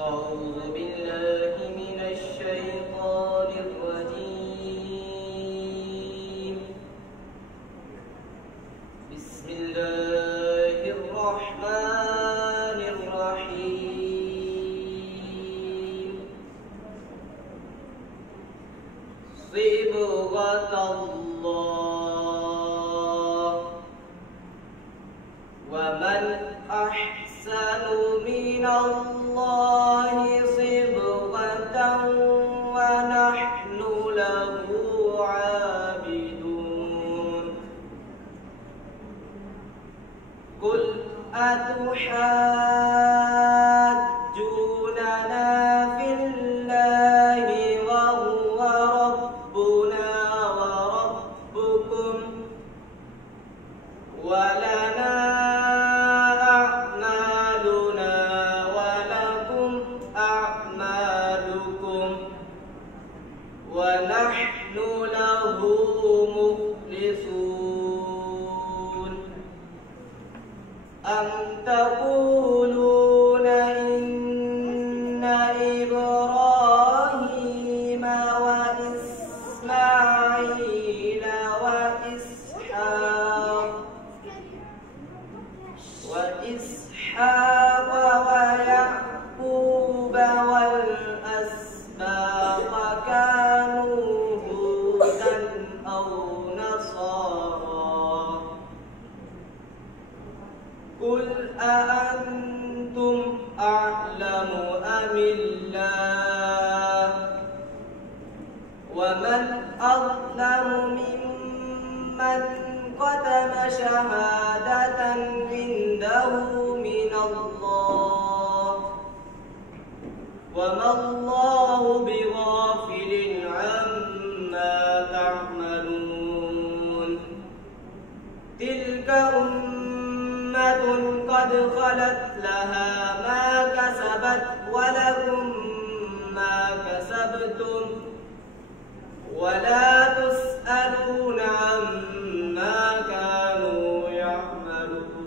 أعوذ بالله من الشيطان الرجيم. بسم الله الرحمن الرحيم. صبغة الله ومن أحسن من الله صبغة ونحن له عابدون. قل أتحاجوننا في الله وهو ربنا وربكم ولنا أعمالنا ولكم أعمالكم ونحن له مخلصون. أم تقولون إن إبراهيم وإسماعيل وإسحاق ويعقوب والأسباط كانوا هودا أو نصارى. قل أأنتم أعلم أم الله؟ ومن أظلم ممن كتم شهادة عنده من الله وما الله بغافل عما تعملون. تلك أمة قد خلت لها ما كسبت ولكم ما كسبتم ولا تسألون عما كانوا يعملون.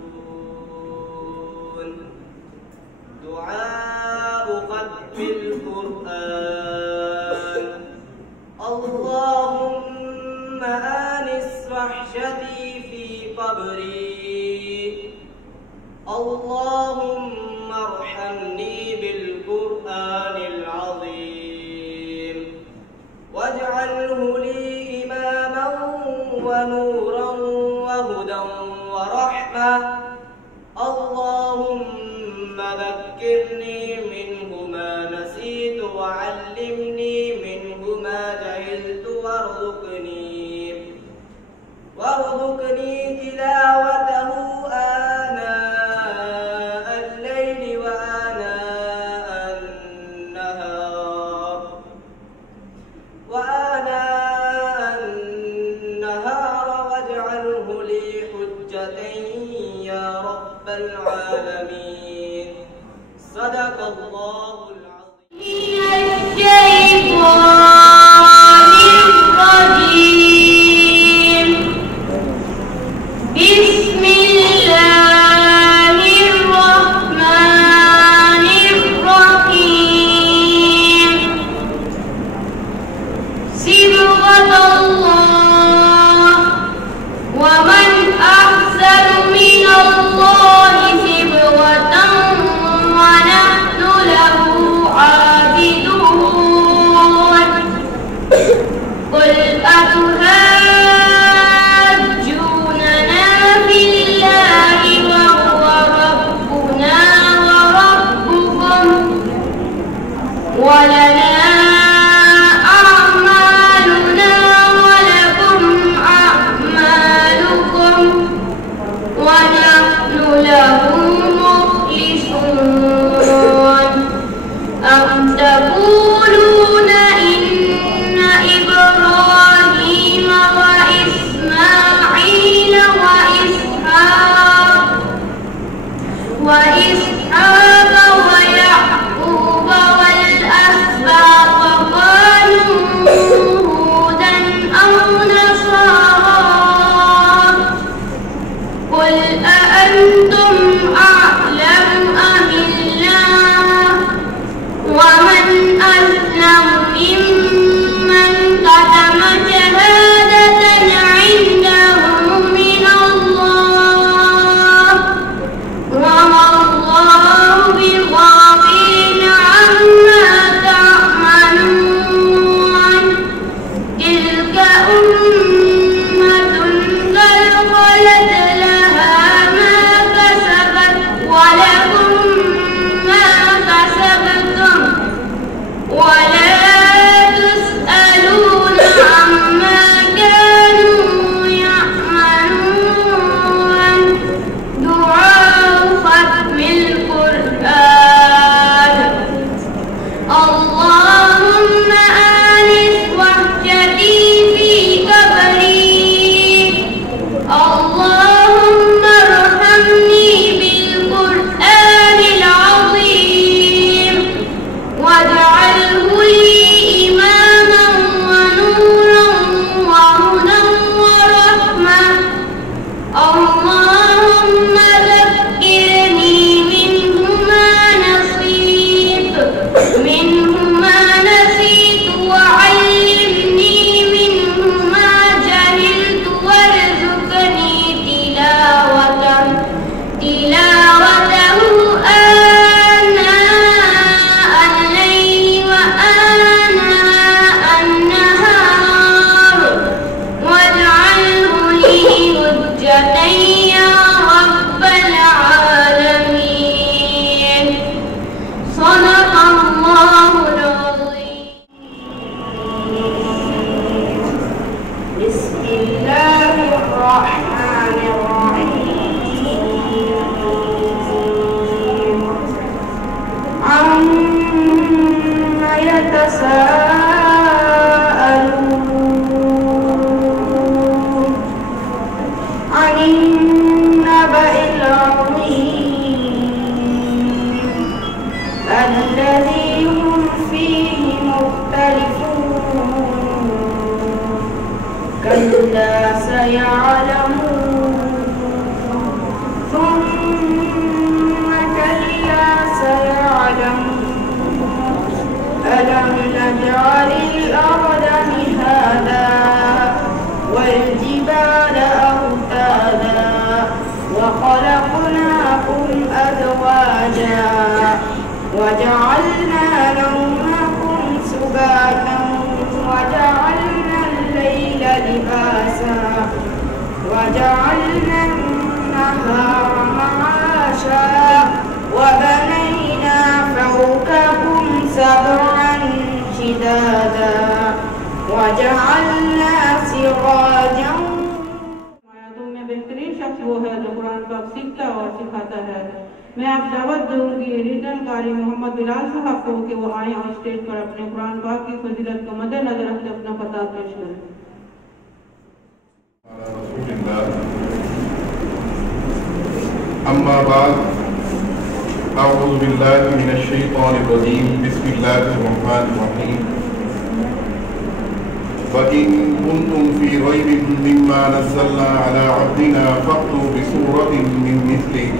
دعاء ختم القرآن. اللهم آنس وحشتي في قبري. اللهم ارحمني بالقرآن العظيم واجعله لي إماما ونورا وهدى ورحمة. اللهم ذكرني منه ما نسيت وعلمني منه ما جهلت وارزقني تلاوته آناء الليل وآناء النهار واجعله لي حجة يا رب العالمين. صدق الله العظيم. ونحن له عابدون. كلا سيعلمون ثم كلا سيعلمون ألم نجعل الأرض مهادا والجبال أوتادا وخلقناكم أزواجا وجعلنا نومكم سباتا وجعلنا الليل لباسا وجعلنا النهار معاشا وبنينا فوقكم سبعا شدادا وجعلنا سراجا. میں بہترین شخص وہ ہے جو قرآن پاک سیکھتا اور سکھاتا ہے. میں آپ دعوت دوں گی ریجنل قاری محمد بلال صاحب کو کہ وہ آئیں اور اسٹیج پر اپنے قرآن پاک کی فضیلت کو مد نظر رکھتے اپنا خطاب پیش کریں. اما بعد اعوذ باللہ من الشیطان الرجیم بسم اللہ الرحمن الرحیم وَإِن كُنتُمْ فِي رَيْبٍ مِّمَّا نَزَّلْنَا عَلَىٰ عَبْدِنَا فَأْتُوا بِسُورَةٍ مِّن مِّثْلِهِ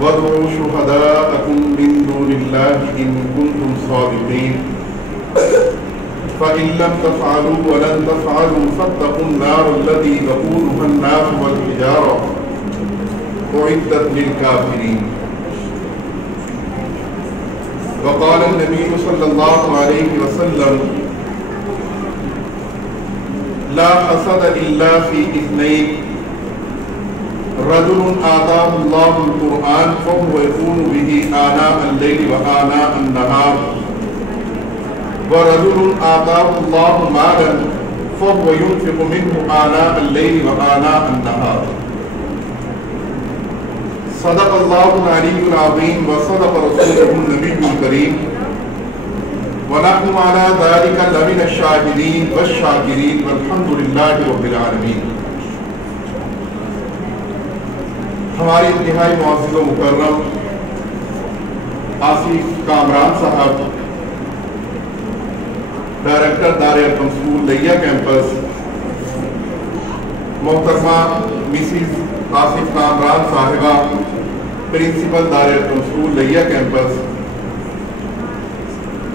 وَادْعُوا شُهَدَاءَكُم مِّن دُونِ اللَّهِ إِن كُنتُمْ صَادِقِينَ فَإِن لَّمْ تَفْعَلُوا وَلَن تَفْعَلُوا فَاتَّقُوا النَّارَ الَّتِي وَقُودُهَا النَّاسُ وَالْحِجَارَةُ أُعِدَّتْ لِلْكَافِرِينَ. وقال النبي صلى الله عليه وسلم لا حسد إلا في اثنين رجل آتاه الله القرآن فهو يكون به آناء الليل وآناء النهار ورجل آتاه الله مالا فهو ينفق منه آناء الليل وآناء النهار. صدق اللہ العلی العظیم وصدق رسولہ النبی الکریم ونحن على ذلك لمن الشاہدین والشاکرین والحمد للہ رب العالمین. ہماری انتہائی معزز و مکرم آصف کامران صاحب ڈائریکٹر دار ارقم اسکول لیا کیمپس، محترمہ مسز آصف کامران صاحبہ پرنسپل دار ارقم اسکول لیا کیمپس،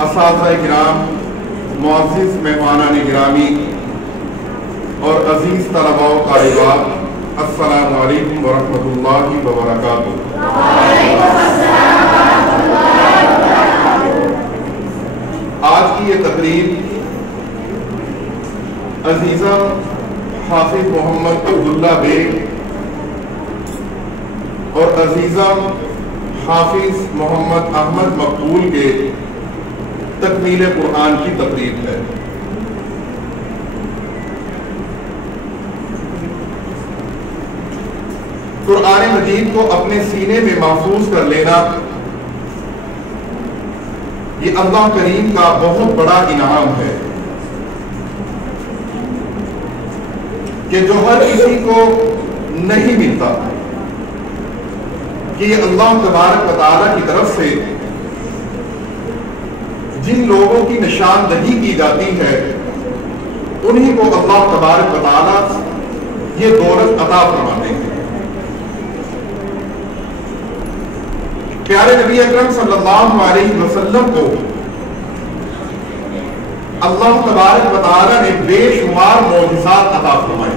اساتذہ کرام، معزز مہمانان گرامی اور عزیز طلباء و طالبات، السلام علیکم ورحمۃ اللہ وبرکاتہ. آج کی یہ تقریب عزیزہ حافظ محمد عبداللہ بیگ اور عزیزہ حافظ محمد احمد مقبول کے تکمیل قرآن کی تقریب ہے. قرآن مجید کو اپنے سینے میں محفوظ کر لینا یہ اللہ کریم کا بہت بڑا انعام ہے کہ جو ہر کسی کو نہیں ملتا، کہ یہ اللہ تبارک و تعالیٰ کی طرف سے جن لوگوں کی نشاندہی کی جاتی ہے انہی کو اللہ تبارک و تعالیٰ یہ دولت عطا فرماتے ہیں. پیارے نبی اکرم صلی اللہ علیہ وسلم کو اللہ تبارک و تعالیٰ نے بے شمار معجزات عطا فرمائے.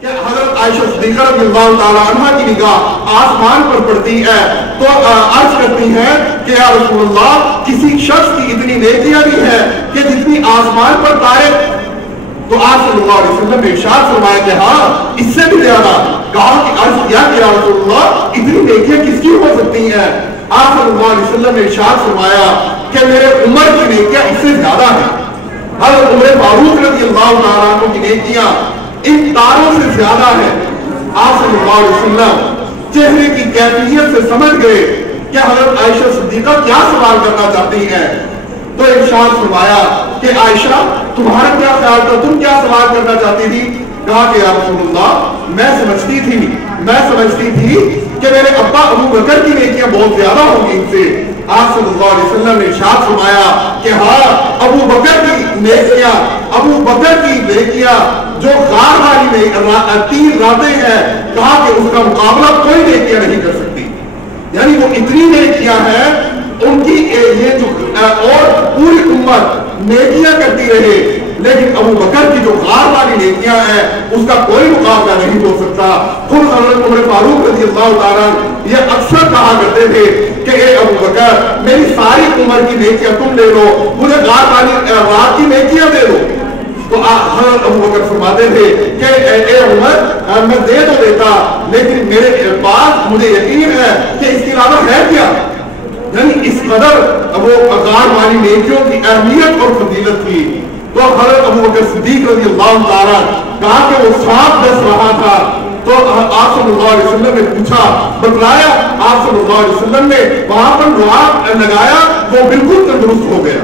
کہ حضرت عائشہ صدیقہ رضی اللہ تعالیٰ عنہ کی نگاہ آسمان پر پڑتی ہے تو عرض کرتی ہیں کہ یا رسول اللہ کسی شخص کی اتنی نیکیاں بھی ہیں کہ جتنی آسمان پر تارے، تو آپ صلی اللہ علیہ وسلم نے ارشاد فرمایا کہ ہاں اس سے بھی زیادہ. کہا کہ عرض کیا کہ یا رسول اللہ اتنی نیکیاں کس کی ہو سکتی ہیں؟ آپ صلی اللہ علیہ وسلم نے ارشاد فرمایا کہ میرے عمر کی نیکیاں اس سے زیادہ ہیں. حضرت عمر فاروق رضی اللہ تعالیٰ عنہ کی نیکیاں ان تاروں سے زیادہ ہے. آپ صلی اللہ علیہ وسلم چہرے کی کیفیت سے سمجھ گئے کہ حضرت عائشہ صدیقہ کیا سوال کرنا چاہتی ہیں، تو ارشاد فرمایا کہ عائشہ تمہارا کیا خیال تھا، تم کیا سوال کرنا چاہتی تھی؟ کہا کہ یا رسول اللہ میں سمجھتی تھی کہ میرے ابا ابو بکر کی نیکیاں بہت زیادہ ہوں گی ان سے. آپ صلی اللہ علیہ وسلم نے ارشاد فرمایا کہ ہاں ابو بکر کی نیکیاں جو غار والی 3 راتیں ہیں، کہا کہ اس کا مقابلہ کوئی نیکیاں نہیں کر سکتی. یعنی وہ اتنی نیکیاں ہیں ان کی یہ جو اور پوری امت نیکیاں کرتی رہے، لیکن ابو بکر کی جو غار والی نیکیاں ہیں اس کا کوئی مقابلہ نہیں ہو سکتا. خود حضرت عمر فاروق رضی اللہ تعالیٰ یہ اکثر کہا کرتے تھے کہ اے ابو بکر میری ساری عمر کی نیکیاں تم لے لو، مجھے غار والی رات کی نیکیاں دے دو. تو حضرت ابو بکر فرماتے تھے کہ اے عمر میں دے تو دیتا، لیکن میرے پاس مجھے یقین ہے کہ اس کے علاوہ ہے کیا. یعنی اس قدر وہ غار والی نیکیوں کی اہمیت اور فضیلت تھی. تو حضرت ابو بکر صدیق رضی اللہ تعالیٰ کہا کہ وہ سانپ ڈس رہا تھا، تو آپ صلی اللہ علیہ وسلم نے پوچھا، بتلایا، آپ صلی اللہ علیہ وسلم نے وہاں پر دعا لگایا، وہ بالکل تندرست ہو گیا.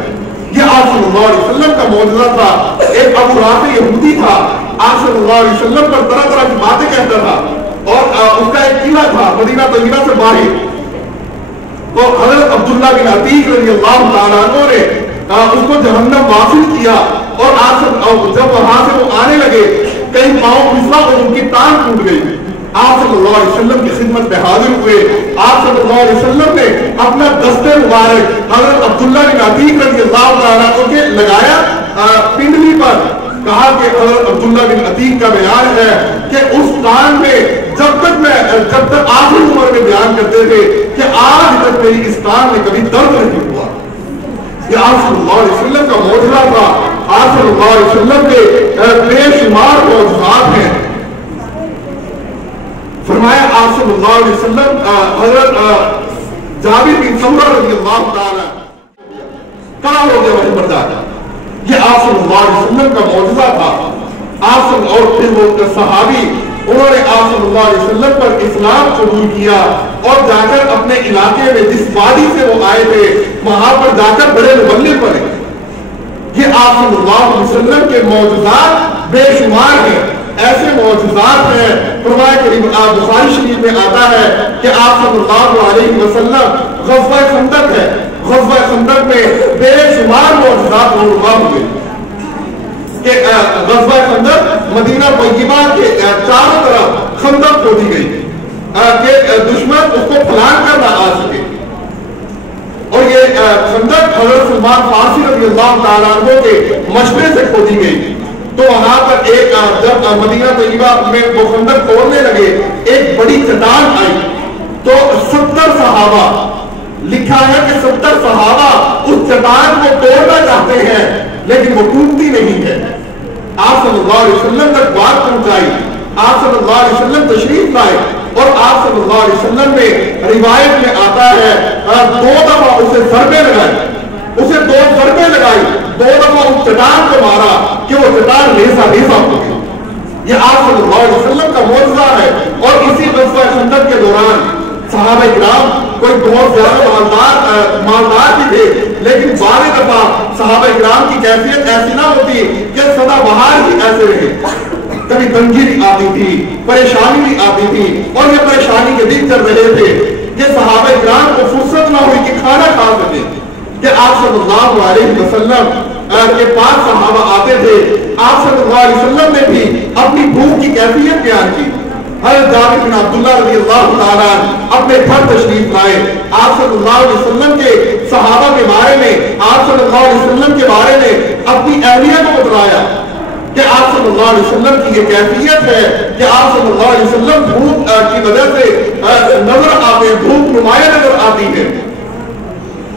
یہ آپ صلی اللہ علیہ وسلم کا معجزہ تھا. ایک ابو رافع یہودی تھا، آپ صلی اللہ علیہ وسلم پر طرح طرح کی باتیں کہتا تھا، اور اس کا ایک قلعہ تھا مدینہ طیبہ سے باہر. تو حضرت عبداللہ بن عتیق رضی اللہ تعالیٰ عنہ نے اس کو جہنم واصل کیا، اور جب وہاں سے وہ آنے لگے کئی پاؤں پھسلا اور ان کی ٹانگ ٹوٹ گئی. آپ صلی اللہ علیہ وسلم کی خدمت میں حاضر ہوئے. آپ صلی اللہ علیہ وسلم نے اپنا دستے مبارک حضرت عبداللہ بن عتیق رضی اللہ تعالیٰ عنہ کے لگایا پنڈلی پر. کہا کہ حضرت عبداللہ بن عتیق کا بیان ہے کہ اس ٹانگ میں جب تک آخری عمر میں بیان کرتے تھے کہ آج تک میری اس ٹانگ میں کبھی درد نہیں ہوا. یہ آپ صلی اللہ علیہ وسلم کا معجزہ تھا. آپ صلی اللہ علیہ وسلم کے بے شمار معجزات ہیں. فرمایا آپ صلی اللہ علیہ وسلم حضرت جابر بن سمرہ رضی اللہ تعالیٰ کہاں ہو گیا وہیں پر جا کر. یہ آپ صلی اللہ علیہ وسلم کا معجزہ تھا. آپ اور پھر وہ صحابی انہوں نے آپ صلی اللہ علیہ وسلم پر اسلام قبول کیا، اور جا کر اپنے علاقے میں جس وادی سے وہ آئے تھے وہاں پر جا کر بڑے مبلغ بنے. یہ آپ صلی اللہ علیہ وسلم کے معجزات بے شمار ہیں. ایسے معجزات ہیں، فرمایا کریم بخاری شریف میں آتا ہے کہ آپ صلی اللہ علیہ وسلم غزوہ خندق ہے، غزوہ خندق میں بے شمار معجزات رونما ہوئے. کہ غزوہ خندق مدینہ طیبہ کے چاروں طرف خندق کھودی گئی کہ دشمن اس کو پلان کر نہ آ سکے. اور یہ خندق حضرت سلمان فارسی رضی اللہ تعالیٰ عنہ کے مشورے سے کھودی گئی. تو وہاں پر ایک جب مدینہ طیبہ میں وہ خندق کھودنے لگے ایک بڑی چٹان آئی، تو 70 صحابہ لکھا ہے کہ 70 صحابہ اس چٹان کو توڑنا چاہتے ہیں لیکن وہ ٹوٹتی نہیں ہے. آپ صلی اللہ علیہ وسلم تک بات پہنچائی. آپ صلی اللہ علیہ وسلم تشریف لائے، اور آپ صلی اللہ علیہ وسلم میں روایت میں آتا ہے 2 دفعہ اسے ضربے لگائی، اسے 2 ضربے لگائی، 2 دفعہ اس چٹان کو مارا کہ وہ چٹان ریزہ ریزہ ہو گئی. یہ آپ صلی اللہ علیہ وسلم کا معجزہ ہے. اور اسی غزوہ خندق کے دوران صحابہ کرام کوئی بہت زیادہ مالدار بھی تھے، لیکن بارے دفعہ صحابہ کرام کی کیفیت ایسی نہ ہوتی کہ سدا بہار ہی ایسے رہے. کبھی تنگی بھی آتی تھی، پریشانی بھی آتی تھی، اور یہ پریشانی کے دن چل رہے تھے کہ صحابہ کرام کو فرصت نہ ہوئی کہ کھانا کھا سکے. کہ آپ صلی اللہ علیہ وسلم کے پاس صحابہ آتے تھے، آپ صلی اللہ علیہ وسلم نے بھی اپنی بھوک کی کیفیت بیان کی. حضرت جابر بن عبداللہ رضی اللہ تعالیٰ اپنے گھر تشریف لائے. آپ صلی اللہ علیہ وسلم کے صحابہ کے بارے میں، آپ صلی اللہ علیہ وسلم کے بارے میں اپنی اہمیت کو بتلایا کہ آپ صلی اللہ علیہ وسلم کی یہ کیفیت ہے کہ آپ صلی اللہ علیہ وسلم بھوک کی وجہ سے نظر آتے ہیں، بھوک نمایاں نظر آتی ہے.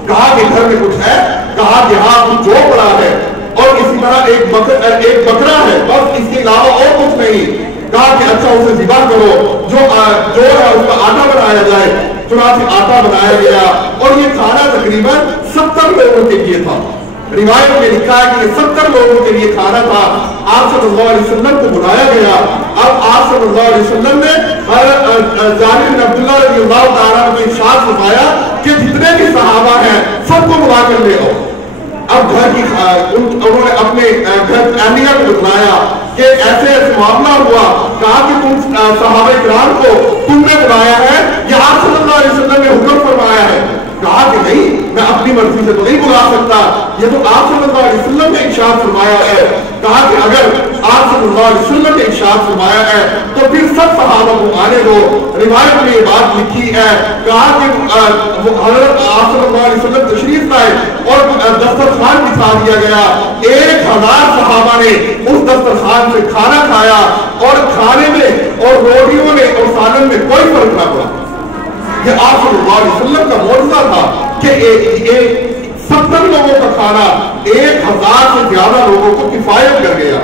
کہا کہ گھر میں کچھ ہے؟ کہا کہ ہاں کچھ جو پڑا ہے، اور اسی طرح ایک بکرا ہے، بس اس کے علاوہ اور کچھ نہیں. کہا کہ اچھا اسے ذبح کرو، جو ہے اس کا آٹا بنایا جائے. چنانچہ آٹا بنایا گیا، اور یہ کھانا تقریباً 70 لوگوں کے لیے تھا. روایت میں لکھا ہے کہ یہ 70 لوگوں کے لیے کھانا تھا. آپ صلی اللہ علیہ وسلم کو بلایا گیا. اب آپ صلی اللہ علیہ وسلم نے جابر بن عبداللہ رضی اللہ تعالیٰ کو ارشاد فرمایا کہ جتنے بھی صحابہ ہیں سب کو بلا کر لے آؤ. اب گھر کی انہوں نے اپنے گھر اہلیہ کو بتلایا کہ ایسے ایسے معاملہ ہوا. کہا کہ تم صحابہ کرام کو تم نے بلایا ہے، یہ آپ صلی اللہ علیہ وسلم نے حکم فرمایا ہے. کہا کہ نہیں میں اپنی مرضی سے تو نہیں بلا سکتا، یہ تو آپ صلی اللہ علیہ وسلم نے ارشاد فرمایا ہے۔ کہا کہ اگر آپ صلی اللہ علیہ وسلم نے ارشاد فرمایا ہے تو پھر سب صحابہ کو آنے دو۔ روایت میں یہ بات لکھی ہے، کہا کہ حضرت آپ صلی اللہ علیہ وسلم تشریف لائے اور دسترخوان بچھا دیا گیا، 1000 صحابہ نے اس دسترخوان سے کھانا کھایا اور کھانے میں اور روٹیوں میں اور سالن میں کوئی فرق نہ پڑا۔ یہ آپ صلی اللہ علیہ وسلم کا معجزہ تھا کہ 70 لوگوں کا کھانا 1000 سے زیادہ لوگوں کو کفایت کر گیا۔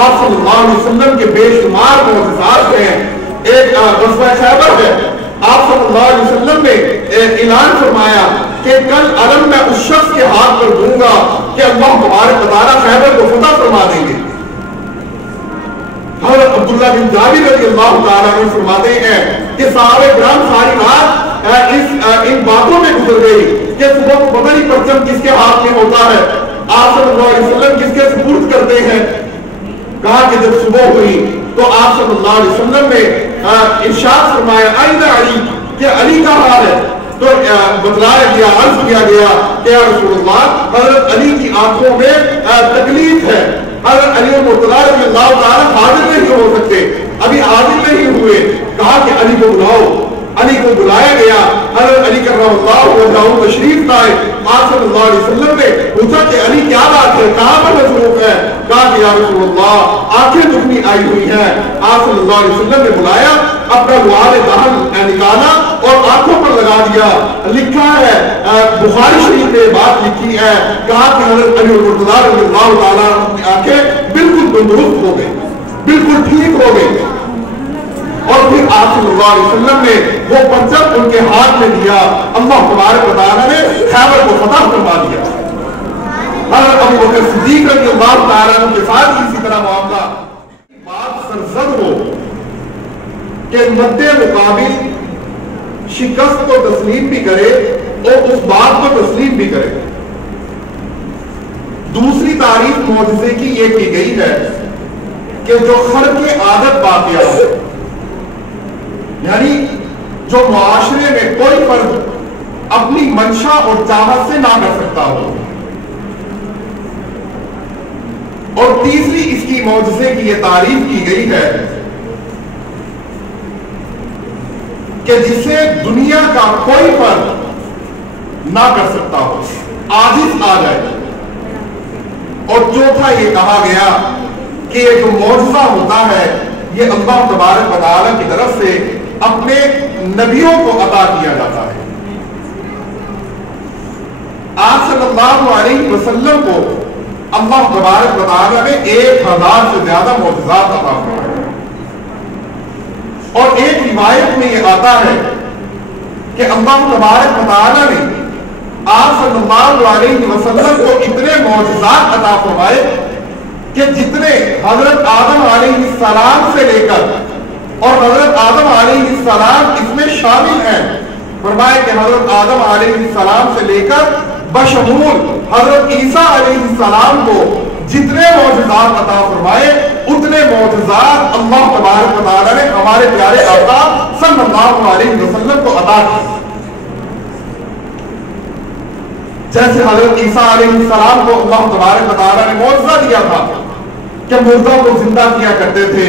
آپ صلی اللہ علیہ وسلم کے بے شمار معجزات ہیں۔ ایک غزوہ خیبر ہے، آپ صلی اللہ علیہ وسلم نے اعلان فرمایا کہ کل علم میں اس شخص کے ہاتھ پر دوں گا کہ اللہ تبارک و تعالیٰ خیبر کو فتح فرما دیں گے۔ حضرت عبداللہ بن جابر رضی اللہ تعالیٰ عنہ فرماتے ہیں کہ صحابہ کرام ساری رات ان باتوں میں گزر گئی کہ صبح کو پتہ نہیں پرچم کس کے ہاتھ میں ہوتا ہے، آپ صلی اللہ علیہ وسلم کس کے سپرد کرتے ہیں۔ کہا کہ جب صبح ہوئی تو آپ صلی اللہ علیہ وسلم نے ارشاد فرمایا این علی، کہ علی کا حال ہے؟ تو بتلایا گیا، عرض کیا گیا کہ یا رسول اللہ حضرت علی کی آنکھوں میں تکلیف ہے، حضرت علی مرتضیٰ رضی اللہ تعالیٰ حاضر نہیں ہو سکتے، ابھی حاضر نہیں ہوئے۔ کہا کہ علی کو بلاؤ، علی کو بلایا گیا، حضرت علی کرم اللہ وجہہ تشریف لائے۔ آپ صلی اللہ علیہ وسلم نے پوچھا کہ علی کیا بات ہے، کہاں پر مصروف ہے؟ کہا کہ یا رسول اللہ آنکھیں دکھنی آئی ہوئی ہیں۔ آپ صلی اللہ علیہ وسلم نے بلایا، اپنا لعاب دہن نکالا اور آنکھوں پر لگا دیا۔ لکھا ہے بخاری شریف میں بات لکھی ہے، کہا کہ حضرت علی مرتضیٰ رضی اللہ تعالیٰ کی آنکھیں بالکل تندرست ہو گئی، بالکل ٹھیک ہو گئی۔ اور پھر آپ صلی اللہ علیہ وسلم نے وہ پرچم ان کے ہاتھ میں دیا، اللہ تبارک و تعالیٰ نے خیبر کو فتح فرما دیا۔ حضرت ابو بکر صدیق رضی اللہ تعالیٰ عنہ کے ساتھ اسی طرح معاملہ۔ بات سرزد ہو کہ مد مقابل شکست کو تسلیم بھی کرے اور اس بات کو تسلیم بھی کرے۔ دوسری تعریف معجزے کی یہ کی گئی ہے کہ جو خرق عادت واقعہ ہو، یعنی جو معاشرے میں کوئی فرد اپنی منشا اور چاہت سے نہ کر سکتا ہو۔ اور تیسری اس کی معجزے کی یہ تعریف کی گئی ہے کہ جسے دنیا کا کوئی فرد نہ کر سکتا ہو، عاجز آ جائے۔ اور چوتھا یہ کہا گیا کہ یہ جو معجزہ ہوتا ہے یہ اللہ تبارک و تعالیٰ کی طرف سے اپنے نبیوں کو عطا کیا جاتا ہے۔ آپ صلی اللہ علیہ وسلم کو اللہ تبارک و تعالیٰ نے 1000 سے زیادہ معجزات عطا فرمائے۔ اور ایک روایت میں یہ آتا ہے کہ اللہ تبارک و تعالیٰ نے آپ صلی اللہ علیہ وسلم کو اتنے معجزات عطا فرمائے کہ جتنے حضرت آدم علیہ السلام سے لے کر اور حضرت آدم علیہ السلام اس میں شامل ہیں۔ فرمائے کہ حضرت آدم علیہ السلام سے لے کر بشمول حضرت عیسیٰ علیہ السلام کو جتنے معجزات عطا فرمائے اتنے معجزات اللہ تبارک و تعالیٰ نے ہمارے پیارے آقا صلی اللہ علیہ وسلم کو عطا کی۔ جیسے حضرت عیسیٰ علیہ السلام کو اللہ تبارک و تعالیٰ نے معجزہ دیا تھا کہ مردوں کو زندہ کیا کرتے تھے،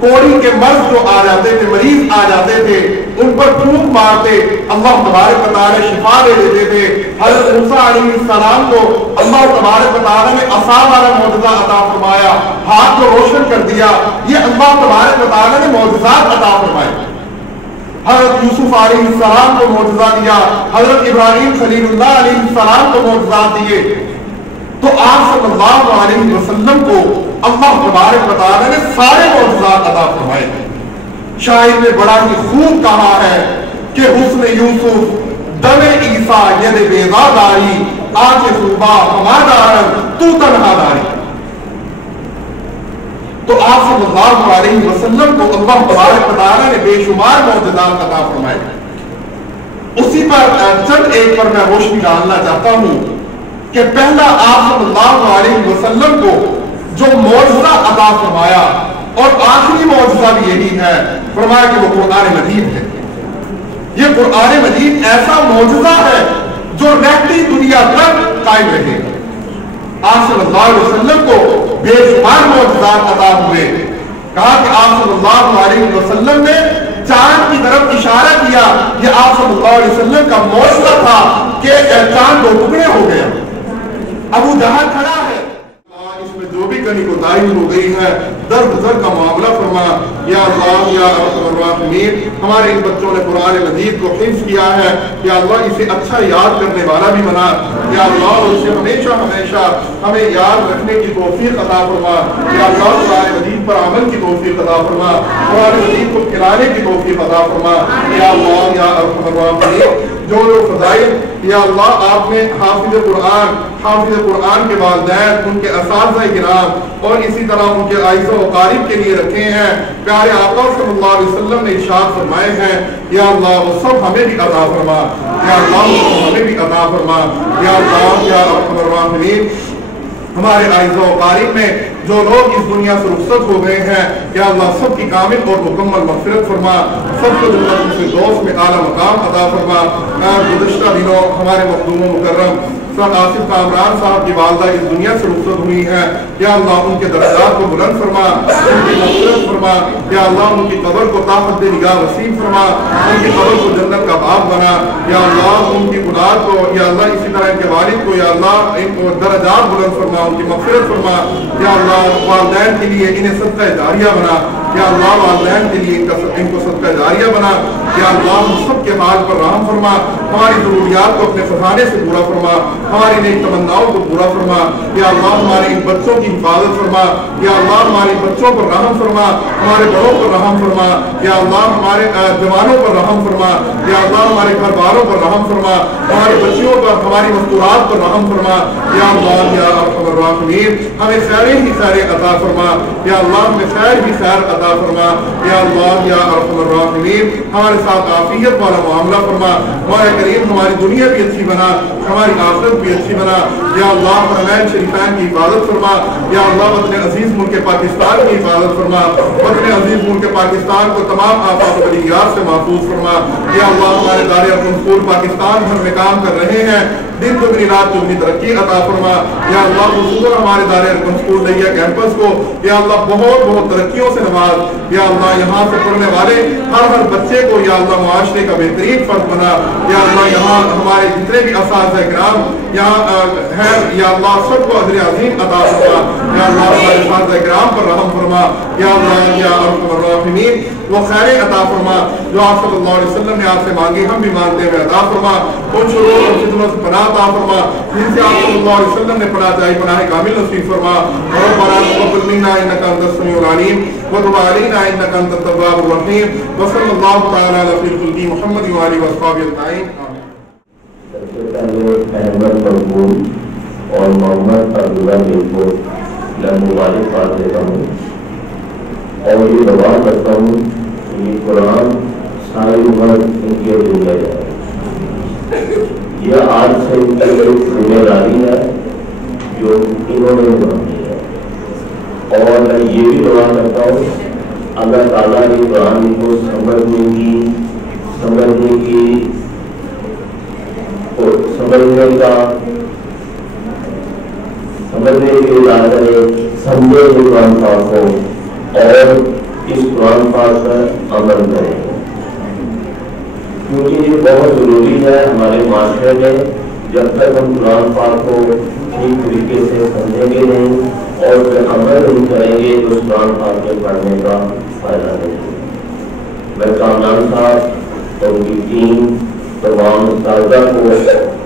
کوڑی کے مرض جو آ جاتے تھے، مریض آ جاتے تھے، ان پر پھونک مارتے اللہ تبارک و تعالیٰ شفا دے دیتے تھے۔ حضرت موسیٰ علیہ السلام کو اللہ تبارک و تعالیٰ نے عصا والا معجزہ عطا فرمایا، ہاتھ کو روشن کر دیا۔ یہ اللہ تبارک و تعالیٰ نے معجزات عطا فرمائے۔ حضرت یوسف علیہ السلام کو معجزہ دیا، حضرت ابراہیم خلیل اللہ علیہ السلام کو معجزات دیے۔ تو آپ صلی اللہ علیہ وسلم کو اللہ تبارک و تعالیٰ نے سارے معجزات عطا فرمائے۔ شاعر نے بڑا ہی خوب کہا ہے کہ حسن یوسف دم عیسیٰ ید بیضا داری، آنکھ خوبا ہما دارن تو تنہا داری۔ تو آپ صلی اللہ علیہ وسلم کو اللہ تبارک و تعالیٰ نے بے شمار معجزات عطا فرمائے۔ اسی پر چند ایک پر میں روشنی ڈالنا چاہتا ہوں کہ پہلا آپ صلی اللہ علیہ وسلم کو جو معجزہ عطا فرمایا اور آخری معجزہ بھی یہی ہے، فرمایا کہ وہ قرآن مجید ہے۔ یہ قرآن مجید ایسا معجزہ ہے جو رہتی دنیا تک قائم رہے گا۔ آپ صلی اللہ علیہ وسلم کو بے شمار معجزات عطا ہوئے۔ کہا کہ آپ صلی اللہ علیہ وسلم نے چاند کی طرف اشارہ کیا، یہ آپ صلی اللہ علیہ وسلم کا معجزہ تھا کہ چاند دو ٹکڑے ہو گیا۔ ابو جہل کھڑا ہے، اس میں جو بھی کہیں کوتاہی ہو گئی ہے درگزر کا معاملہ فرما یا اللہ یا ارحم الراحمین۔ ہمارے ان بچوں نے قرآن مجید کو حفظ کیا ہے، یا اللہ اسے اچھا یاد کرنے والا بھی بنا، یا اللہ اسے ہمیشہ ہمیشہ ہمیں یاد رکھنے کی توفیق عطا فرما، یا اللہ قرآن مجید پر عمل کی توفیق عطا فرما، قرآن مجید کو کھلانے کی توفیق عطا فرما، یا اللہ یا ارحم الراحمین۔ جو لوگ فضائل یا اللہ آپ نے حافظ قرآن کے والدین، ان کے اساتذہ کرام اور اسی طرح ان کے اعزاء و اقارب کے لیے رکھے ہیں، پیارے آقا صلی اللہ علیہ وسلم نے ارشاد فرمائے ہیں، یا اللہ وہ سب ہمیں بھی عطا فرما، یا اللہ وہ سب ہمیں بھی عطا فرما، یا اللہ یا ارحم الراحمین۔ ہمارے اعزاء و اقارب میں جو لوگ اس دنیا سے رخصت ہو گئے ہیں، یا اللہ سب کی کامل اور مکمل مغفرت فرما، سب کو جنت الفردوس میں اعلیٰ مقام عطا فرما۔ گزشتہ دنوں ہمارے مخدوم و مکرم سر آصف کامران صاحب کی والدہ اس دنیا سے رخصت ہوئی ہیں، یا اللہ ان کے درجات کو بلند فرما، ان کی مغفرت فرما، یا اللہ ان کی قبر کو طاقت نگاہ وسیع فرما، ان کی قبر کو جنت کا باب بنا، یا اللہ ان کی اولاد کو، یا اللہ اسی طرح ان کے والد کو، یا اللہ ان کو درجات بلند فرما، ان کی مغفرت فرما، یا اللہ والدین کے لیے انہیں صدقہ جاریہ بنا، یا اللہ والدین کے لیے ان کو صدقہ جاریہ بنا، یا اللہ ہم سب کے حال پر رحم فرما، ہماری ضروریات کو اپنے خزانے سے پورا فرما، ہماری نیک تمناؤں کو پورا فرما، یا اللہ ہمارے ان بچوں کی حفاظت فرما، یا اللہ ہمارے بچوں پر رحم فرما، ہمارے بڑوں پر رحم فرما، یا اللہ ہمارے جوانوں پر رحم فرما، یا اللہ ہمارے گھر والوں پر رحم فرما، ہماری بچیوں پر، ہماری مستورات پر رحم فرما، یا اللہ یا ارحم الراحمین۔ ہمیں خیر ہی خیر عطا فرما، یا اللہ ہمیں خیر ہی خیر عطا فرما، یا اللہ یا ارحم الراحمین۔ ہمارے ساتھ عافیت والا معاملہ فرما، ہمارے کریم ہماری دنیا بھی اچھی بنا، ہماری آخرت بھی اچھی بنا، یا اللہ حرمین شریفین کی حفاظت فرما، یا اللہ وطن عزیز ملک پاکستان کی حفاظت فرما، وطن عزیز ملک پاکستان کو تمام آفات و بلیات سے محفوظ فرما، یا اللہ ہمارے دار ارکن اسکول پاکستان بھر میں کام کر رہے ہیں، دن دگنی رات چگنی ترقی عطا فرما، یا اللہ خصوصاً ہمارے دار ارکن اسکول دیا کیمپس کو یا اللہ بہت بہت ترقیوں سے نواز، یا اللہ یہاں سے پڑھنے والے ہر بچے کو یا اللہ معاشرے کا بہترین فرد بنا، یا اللہ یہاں ہمارے جتنے بھی اساتذہ کرام یہاں ہیں، یا اللہ سب کو اجر عظیم عطا فرما، یا اللہ ہمارے اساتذہ کرام پر رحم فرما، یا اللہ یا ارحم الراحمین۔ وہ خیر عطا فرما جو آپ صلی اللہ علیہ وسلم نے آپ سے مانگی، ہم بھی مانگتے ہوئے عطا فرما، ان شرور اور فتنوں سے پناہ عطا فرما جن سے آپ صلی اللہ علیہ وسلم نے پناہ چاہی، پناہ کامل نصیب فرما۔ ربنا تقبل منا انك انت السميع العليم وتب علينا انك انت التواب الرحيم وصلى الله تعالى على خير خلقه محمد وآله وصحبه اجمعين۔ احمد مقبول اور محمد عبداللہ کو میں مبارکباد دیتا ہوں اور یہ دعا کرتا ہوں کہ یہ قرآن ساری عمر ان کے ذمہ جائے۔ یہ آج سے ان کی ایک ذمہ داری ہے جو انہوں نے نبھانی ہے، اور میں یہ بھی دعا کرتا ہوں اللہ تعالیٰ یہ قرآن کو سمجھنے کی اجازت ہے، سمجھے ہوئے قرآن پاک کو اور اس قرآن پاک پر عمل کریں، کیونکہ یہ بہت ضروری ہے ہمارے معاشرے میں۔ جب تک ہم قرآن پاک کو ٹھیک طریقے سے سمجھیں گے نہیں اور پھر عمل نہیں کریں گے تو اس قرآن پاک کے پڑھنے کا فائدہ نہیں ہے۔ میں کامران صاحب اور ان کی ٹیم تمام اساتذہ کو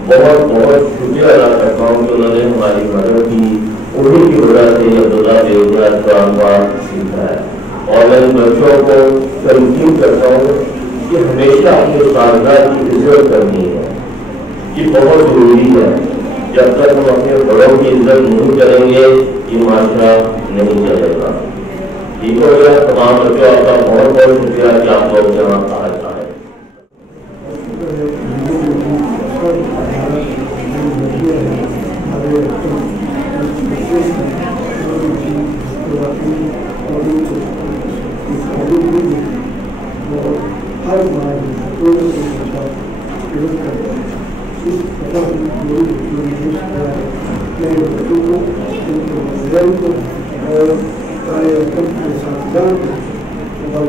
بہت بہت شکریہ ادا کرتا ہوں کہ انہوں نے ہماری مدد کی، انہیں کی وجہ سے عبداللہ دیوبند قرآن پاک سیکھا ہے، اور میں ان بچوں کو تنقید کرتا ہوں کہ ہمیشہ اپنے اساتذہ کی عزت کرنی ہے، یہ بہت ضروری ہے۔ جب تک ہم اپنے بڑوں کی عزت نہیں کریں گے یہ معاشرہ نہیں چلے گا۔ ٹھیک ہو گیا؟ تمام بچوں آپ کا بہت بہت شکریہ کہ آپ لوگ یہاں آئے۔ ہر ضرور کرتے ہیں. اس طرح میرے بچوں کو ان کے والدین کو اور سارے کے ساتھیان کو